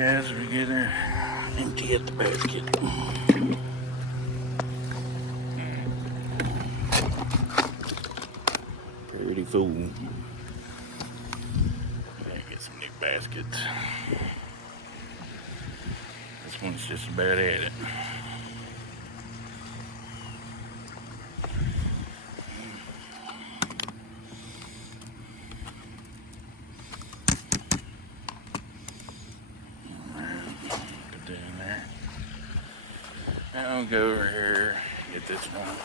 guys, we get her empty at the basket. Pretty full. Gotta get some new baskets. This one's just about at it. I'll go over here, get this one.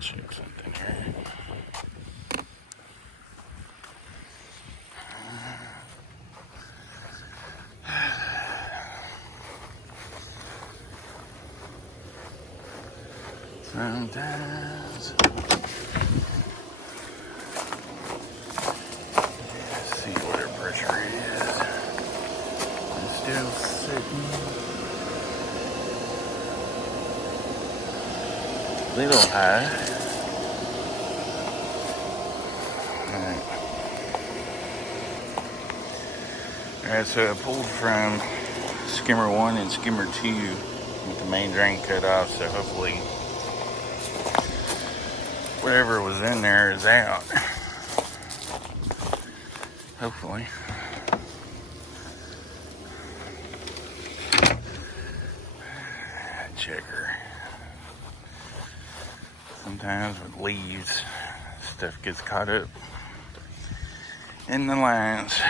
Check something here. Sometimes, let's see what our pressure is. It's still sitting a little high. Alright, so I pulled from skimmer 1 and skimmer 2 with the main drain cut off, so hopefully whatever was in there is out. Hopefully. Checker. Sometimes with leaves, stuff gets caught up in the lines.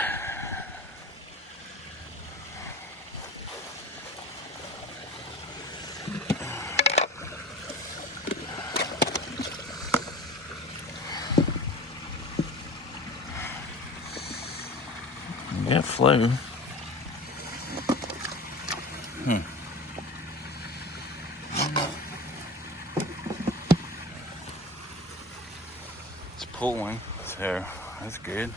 Got flow. It's pulling, so that's good.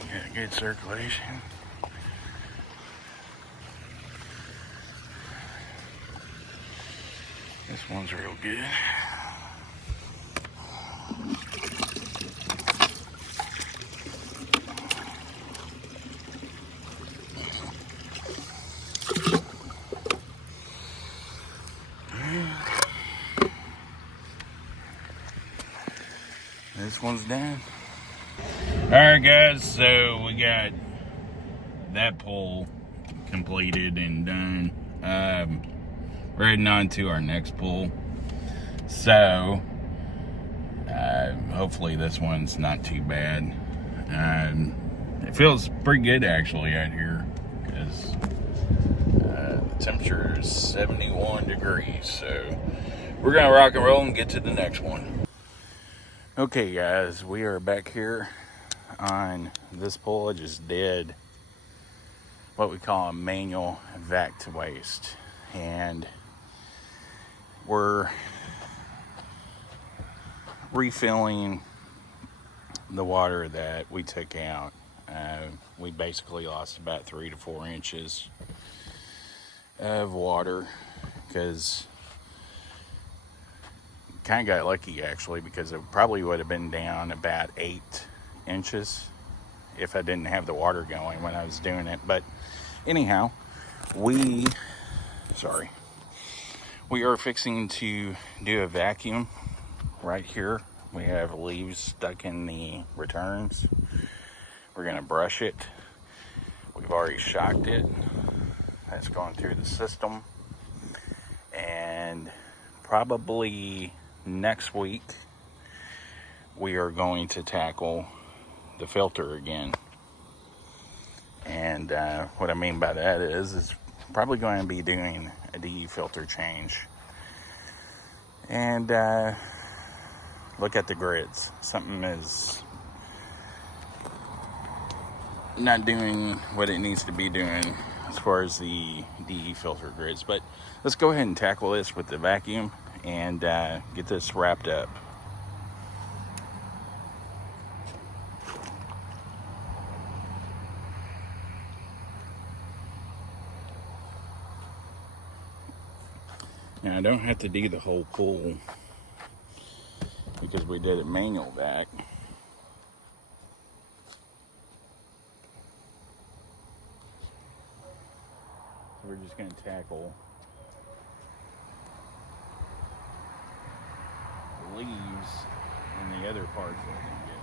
Got good circulation. This one's real good. This one's done. Alright guys, so we got that pull completed and done. We're heading on to our next pull. So, hopefully this one's not too bad. It feels pretty good actually out here because the temperature is 71 degrees. So, we're going to rock and roll and get to the next one. Okay guys, we are back here on this pull. I just did what we call a manual vac to waste. And we're refilling the water that we took out. We basically lost about 3 to 4 inches of water because kind of got lucky actually, because it probably would have been down about 8 inches if I didn't have the water going when I was doing it. But anyhow, we are fixing to do a vacuum right here. We have leaves stuck in the returns. We're going to brush it. We've already shocked it. That's going through the system. And probably next week, we are going to tackle the filter again. And what I mean by that is probably going to be doing a DE filter change. And look at the grids. Something is not doing what it needs to be doing as far as the DE filter grids. But let's go ahead and tackle this with the vacuum and get this wrapped up. Now I don't have to do the whole pull because we did it manual back. So we're just going to tackle the leaves and the other parts that we can get.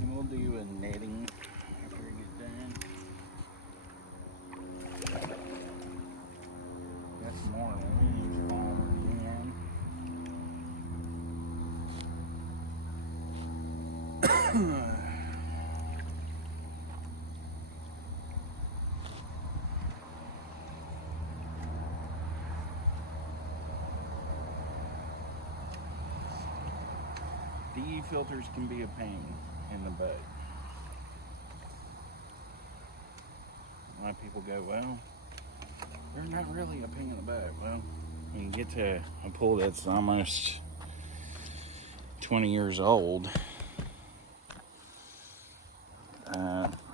And we'll do a netting after we get done. Got some more leaves falling again. DE filters can be a pain in the butt. A lot of people go, well, they're not really a pain in the butt. Well, when you get to a pool that's almost 20 years old,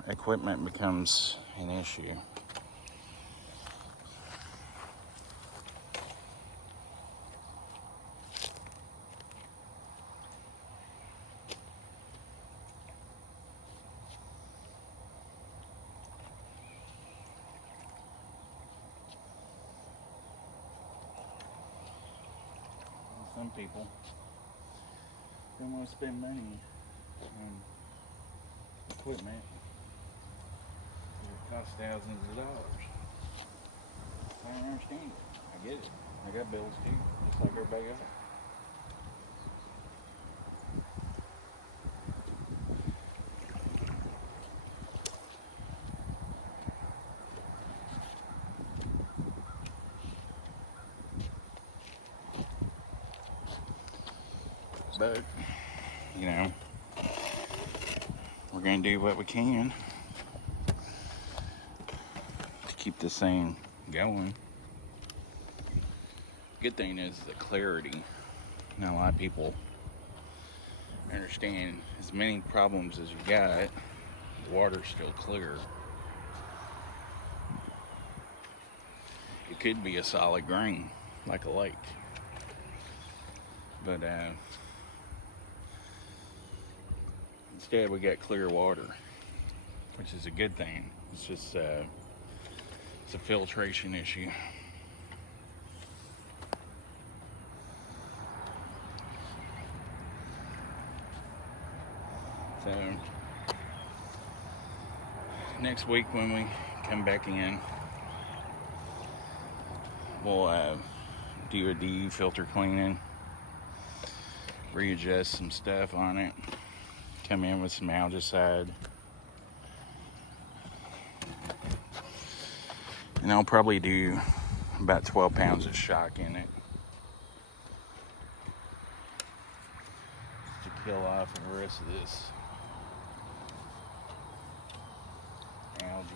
equipment becomes an issue. Some people don't want to spend money on equipment because it costs thousands of dollars. I don't understand it. I get it. I got bills too, just like everybody else. But, you know, we're going to do what we can to keep this thing going. Good thing is the clarity. Now, a lot of people understand as many problems as you got, the water's still clear. It could be a solid grain, like a lake. But instead we got clear water, which is a good thing. It's just it's a filtration issue. So next week when we come back in, we'll do a DE filter cleaning, readjust some stuff on it, come in with some algicide, and I'll probably do about 12 pounds of shock in it to kill off the rest of this algae.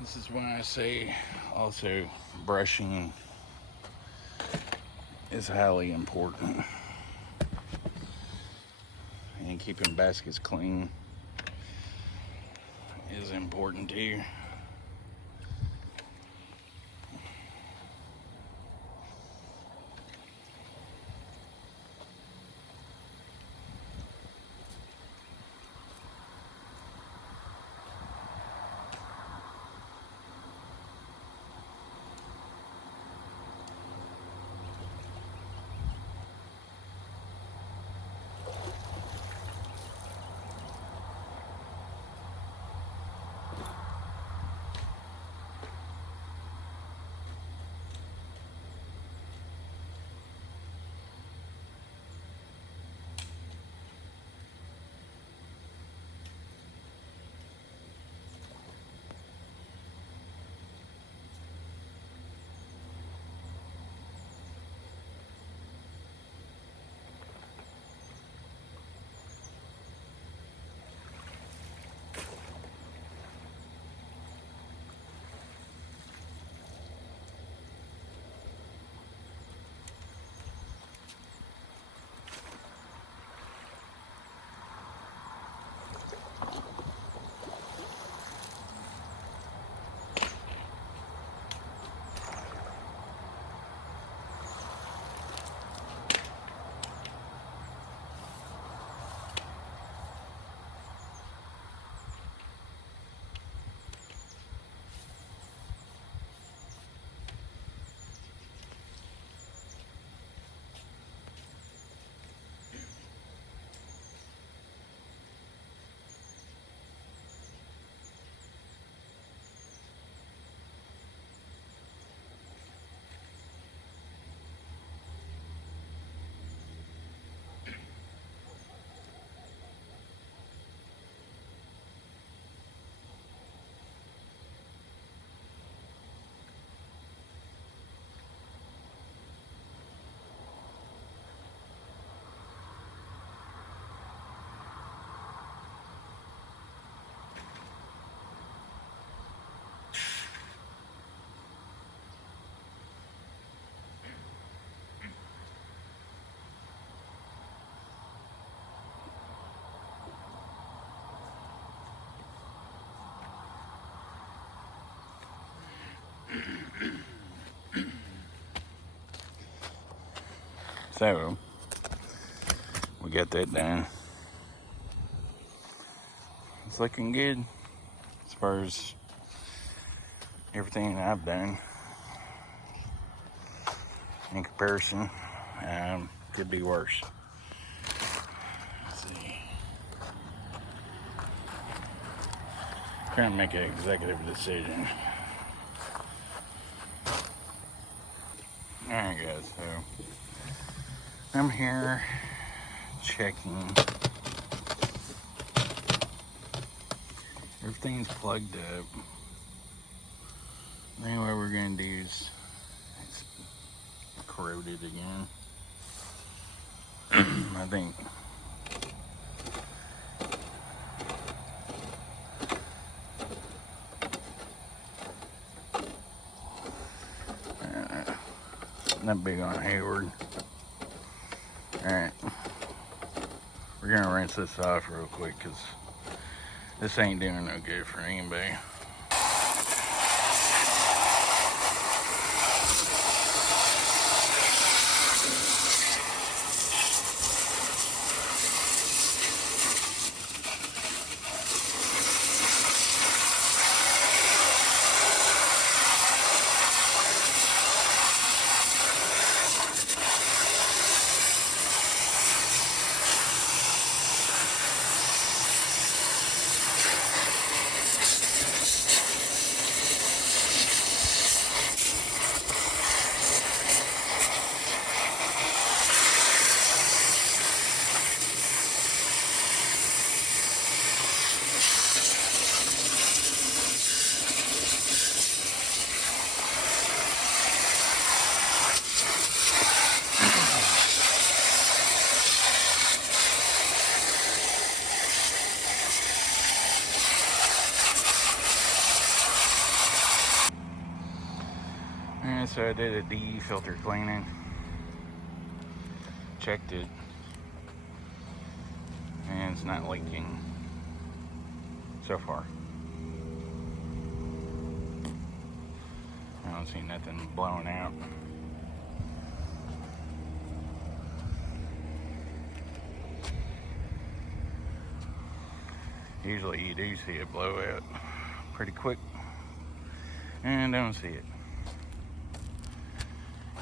This is when I say also brushing is highly important, and keeping baskets clean is important too. So we we got that done. It's looking good as far as everything that I've done in comparison. Could be worse. Let's see. Trying to make an executive decision. Alright guys, so I'm here checking. Everything's plugged up. Anyway, what we're gonna do is it's corroded again. I think not big on Hayward. Alright, we're gonna rinse this off real quick because this ain't doing no good for anybody. And so I did a DE filter cleaning, checked it, and it's not leaking so far. I don't see nothing blowing out. Usually you do see it blow out pretty quick, and I don't see it,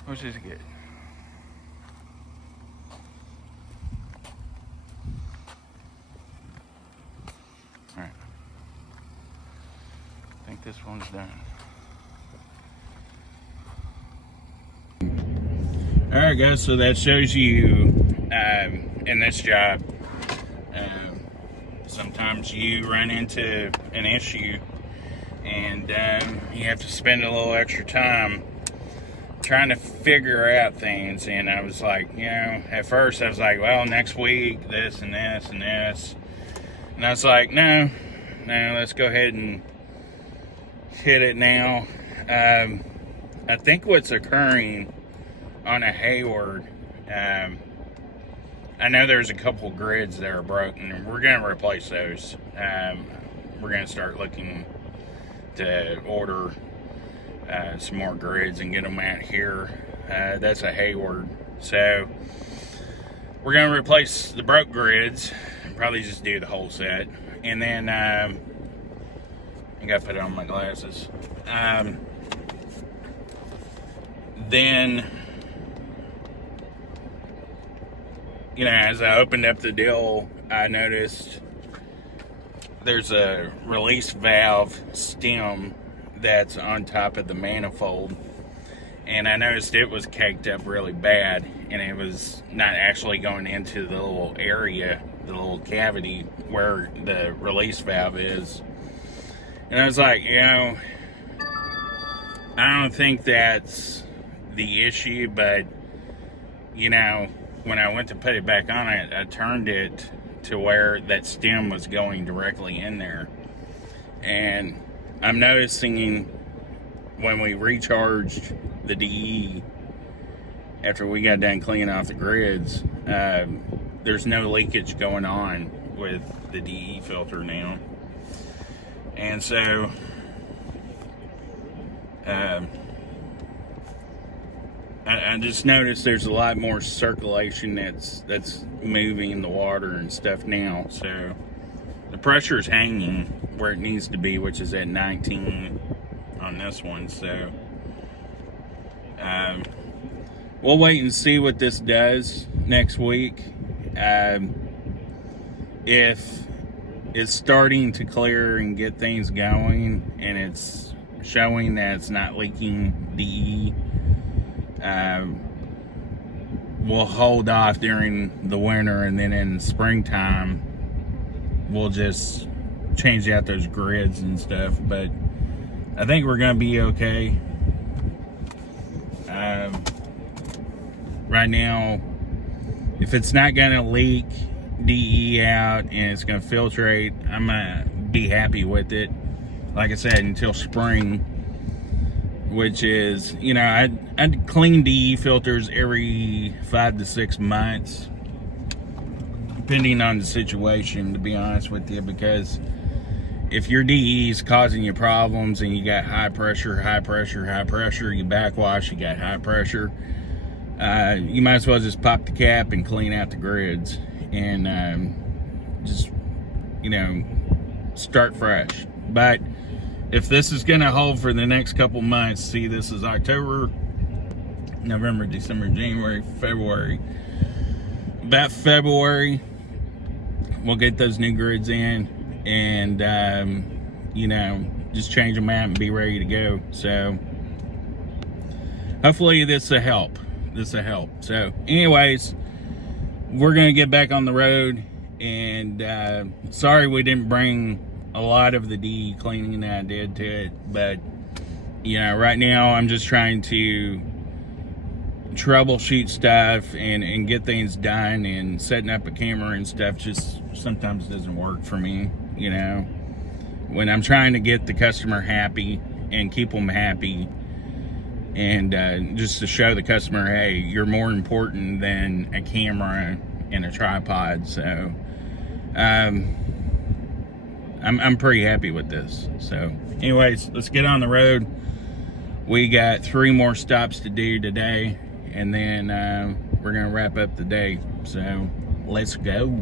which is good. Alright, I think this one's done. Alright guys, so that shows you in this job, sometimes you run into an issue and you have to spend a little extra time trying to figure out things. And I was like, you know, at first I was like, well, next week this and this and this, and I was like, no, let's go ahead and hit it now. I think what's occurring on a Hayward, I know there's a couple grids that are broken, and we're going to replace those. We're going to start looking to order some more grids and get them out here. That's a Hayward. So we're going to replace the broke grids, probably just do the whole set. And then I got to put on my glasses. Then, you know, as I opened up the deal, I noticed there's a release valve stem that's on top of the manifold, and I noticed it was caked up really bad, and it was not actually going into the little area, the little cavity where the release valve is. And I was like, you know, I don't think that's the issue, but you know, when I went to put it back on, I turned it to where that stem was going directly in there. And I'm noticing when we recharged the DE after we got done cleaning off the grids, there's no leakage going on with the DE filter now. And so I just noticed there's a lot more circulation that's moving the water and stuff now. So the pressure is hanging where it needs to be, which is at 19 on this one. So we'll wait and see what this does next week. If it's starting to clear and get things going and it's showing that it's not leaking DE, we'll hold off during the winter, and then in springtime we'll just change out those grids and stuff. But I think we're gonna be okay. Right now, if it's not gonna leak DE out and it's gonna filtrate, I'm gonna be happy with it, like I said, until spring, which is, you know, I'd clean DE filters every 5 to 6 months, depending on the situation, to be honest with you, because if your DE is causing you problems and you got high pressure, you backwash, you got high pressure, you might as well just pop the cap and clean out the grids and just, you know, start fresh. But if this is going to hold for the next couple months, see, this is October, November, December, January, February. About February, we'll get those new grids in and, you know, just change them out and be ready to go. So hopefully this will help. So anyways, we're going to get back on the road, and sorry we didn't bring a lot of the DE cleaning that I did to it, but you know, right now I'm just trying to troubleshoot stuff and get things done, and setting up a camera and stuff just sometimes doesn't work for me, you know, when I'm trying to get the customer happy and keep them happy, and just to show the customer, hey, you're more important than a camera and a tripod. So I'm pretty happy with this. So anyways, let's get on the road. We got 3 more stops to do today, and then we're gonna wrap up the day. So let's go.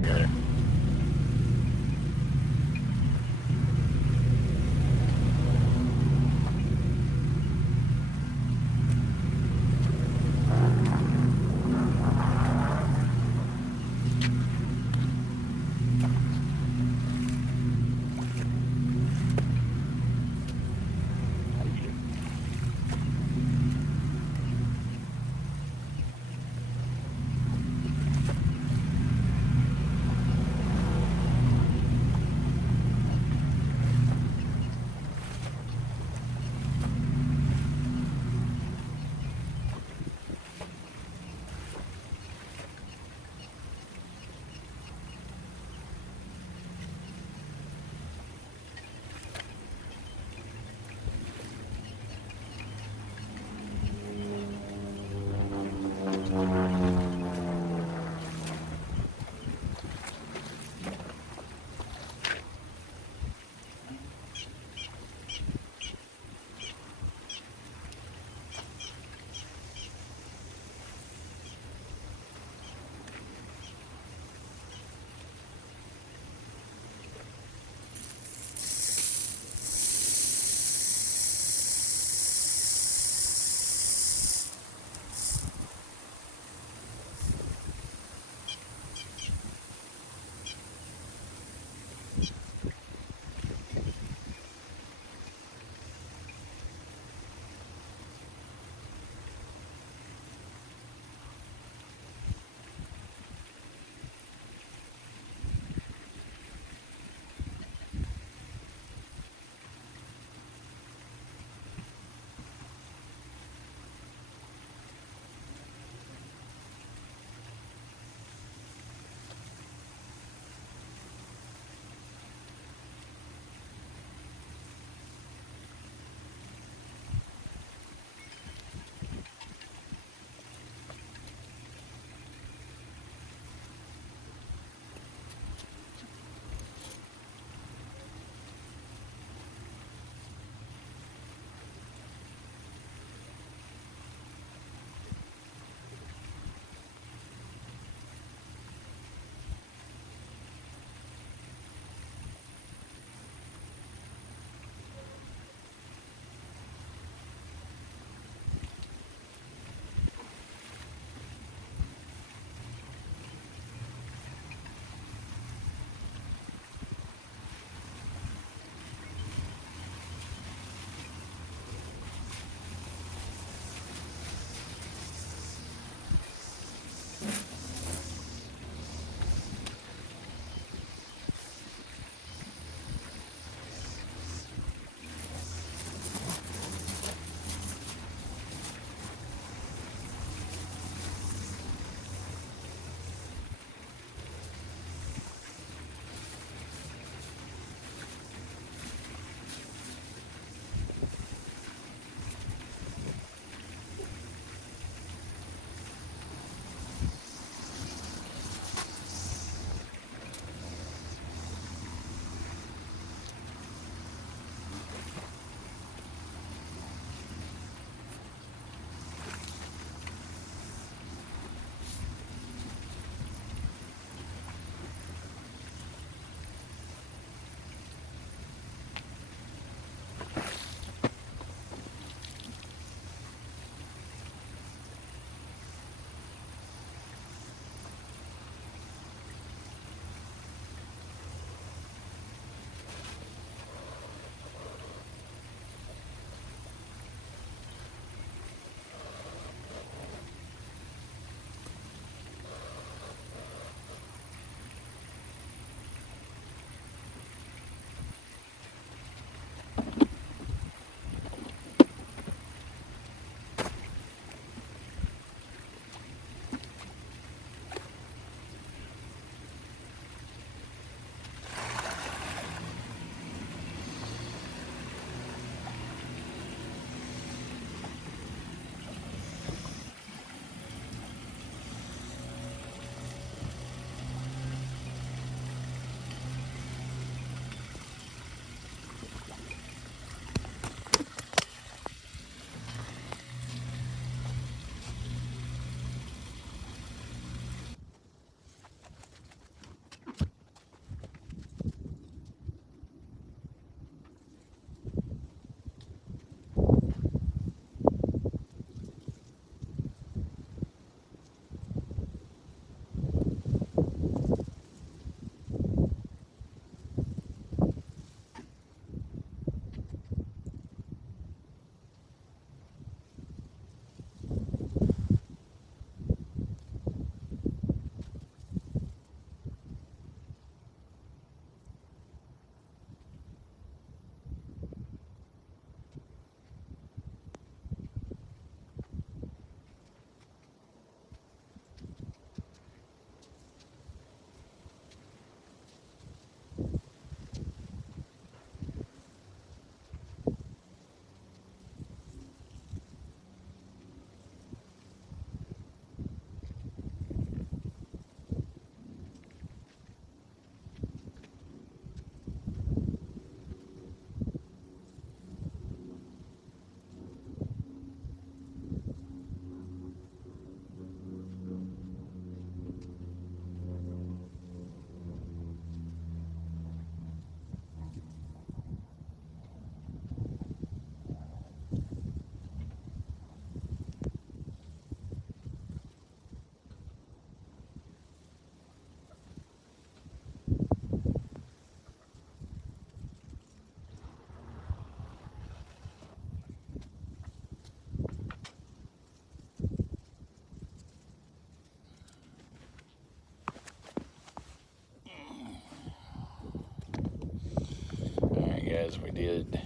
guys, we did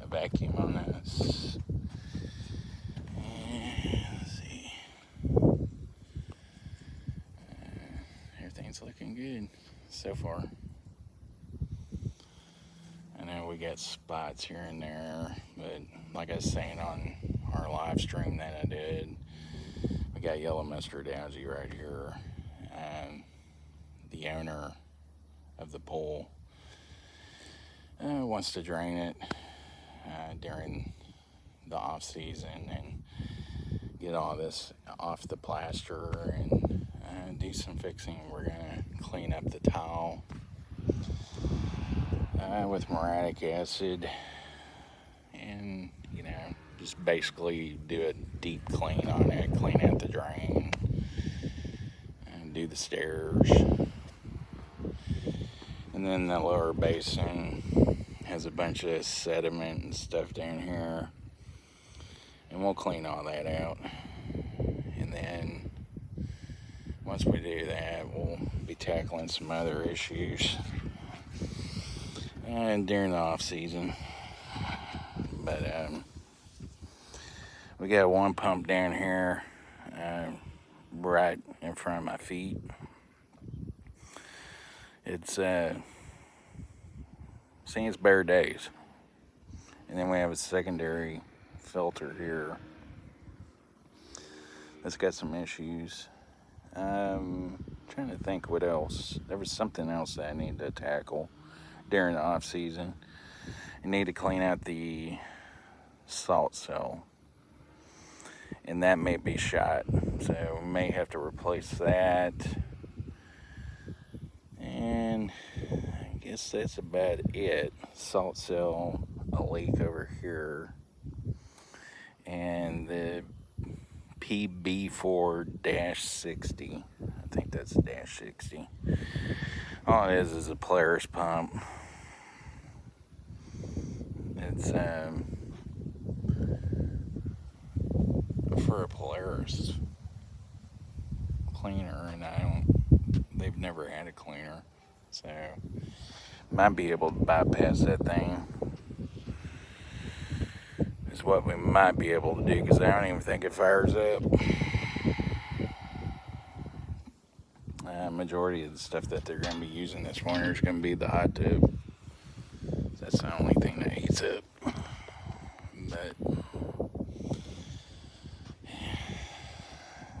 a vacuum on this. And let's see. Everything's looking good so far. I know we got spots here and there, but like I was saying on our live stream that I did, we got yellow mustard algae right here. The owner of the pool wants to drain it during the off season and get all this off the plaster and do some fixing. We're gonna clean up the tile with muriatic acid and, you know, just basically do a deep clean on it, clean out the drain and do the stairs. And then the lower basin has a bunch of sediment and stuff down here, and we'll clean all that out. And then once we do that, we'll be tackling some other issues and during the off season. But we got one pump down here right in front of my feet. It's seeing its bare days. And then we have a secondary filter here that's got some issues. Trying to think what else. There was something else that I need to tackle during the off season. I need to clean out the salt cell, and that may be shot, so we may have to replace that. And I guess that's about it. Salt cell, a leak over here, and the PB4-60. I think that's -60. All it is a Polaris pump. It's for a Polaris cleaner, and they've never had a cleaner, so might be able to bypass that thing. Is what we might be able to do, because I don't even think it fires up. Majority of the stuff that they're going to be using this winter is going to be the hot tub. That's the only thing that heats up. But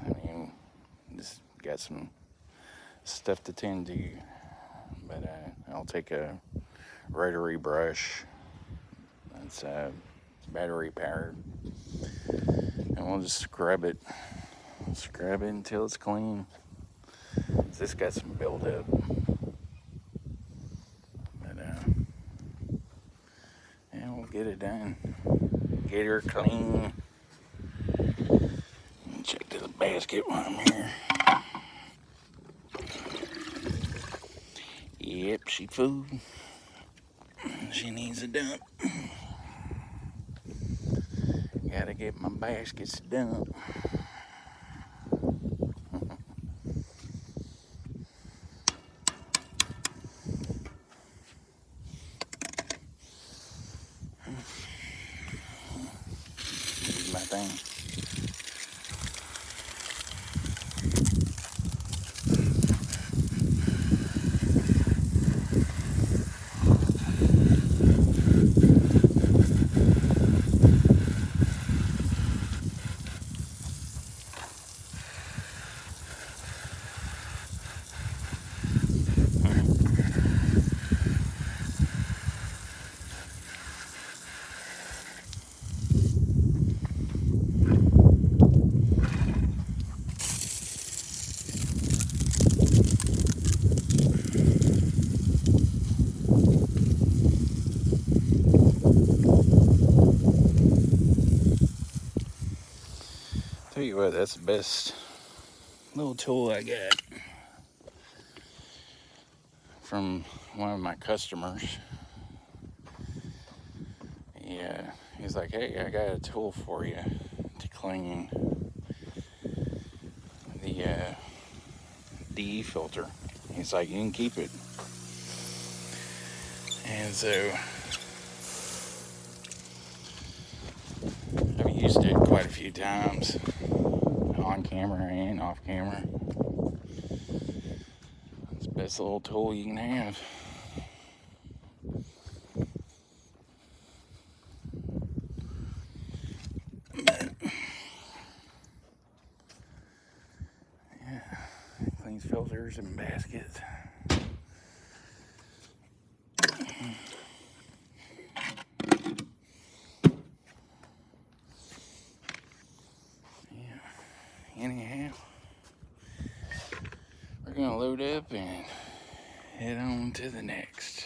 I mean, just got some stuff to tend to. But I'll take a rotary brush. It's battery powered, and we'll just scrub it until it's clean. This got some buildup, but yeah, we'll get it done. Get her clean. Check to the basket while I'm here. Yep, she full. She needs a dump. Gotta get my baskets dumped. Use my thing. Tell you what, that's the best little tool I got from one of my customers. Yeah, he's like, hey, I got a tool for you to clean the DE filter. He's like, you can keep it. And so quite a few times, on camera and off camera. It's the best little tool you can have. Cleans filters and baskets. Yeah. Anyhow, we're gonna load up and head on to the next.